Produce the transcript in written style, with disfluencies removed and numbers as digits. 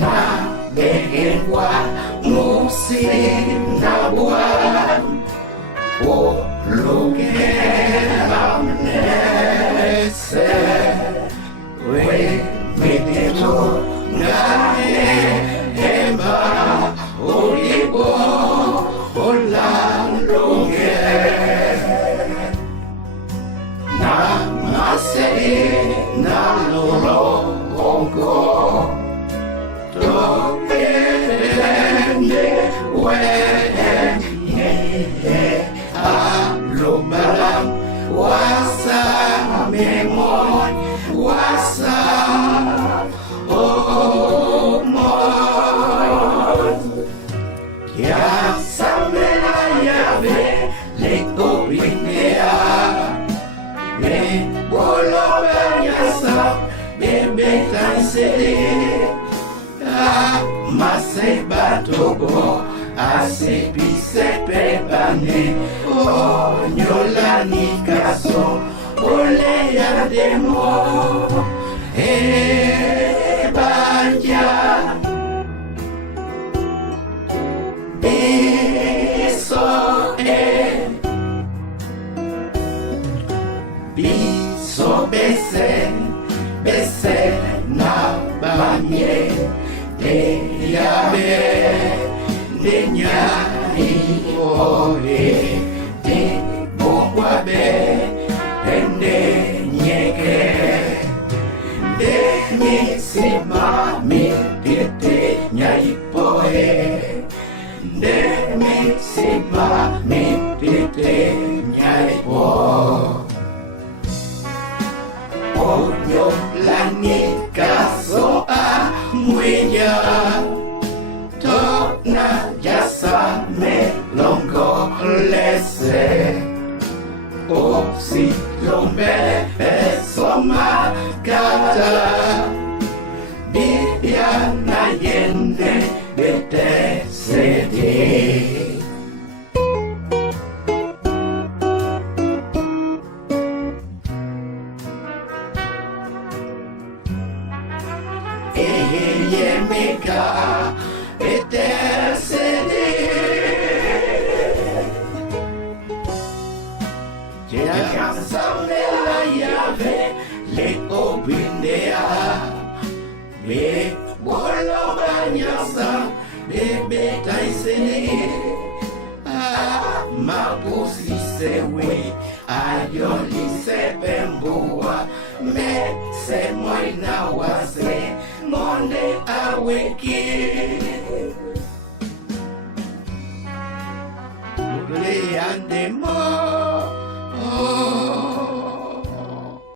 na behewa musim na buwan o lugera mnese we medito ngae ema olibo olang lugera na masei na loro ongo Lumalang wasa memon wasa omon ya samela ya ve leko binea me bolo banyasa bebe kansele masai batogo ase bise pepane o nyolani kaso ole ya demo banja biso biso bese na banye yabe denya ioe de bokwabe ende nyeke de misima mi tete nyaipoe de misima mi tete nyaipo onyo lani kasoa mwenya na jasa me longo lese o si lombe soma kata bia na yende bete sedi mega intercede jangan sampai layave le obindea me bolo banyasa bebe taisene mapusi sewe ayoli sepembua me se moina wase monde aweki le andemo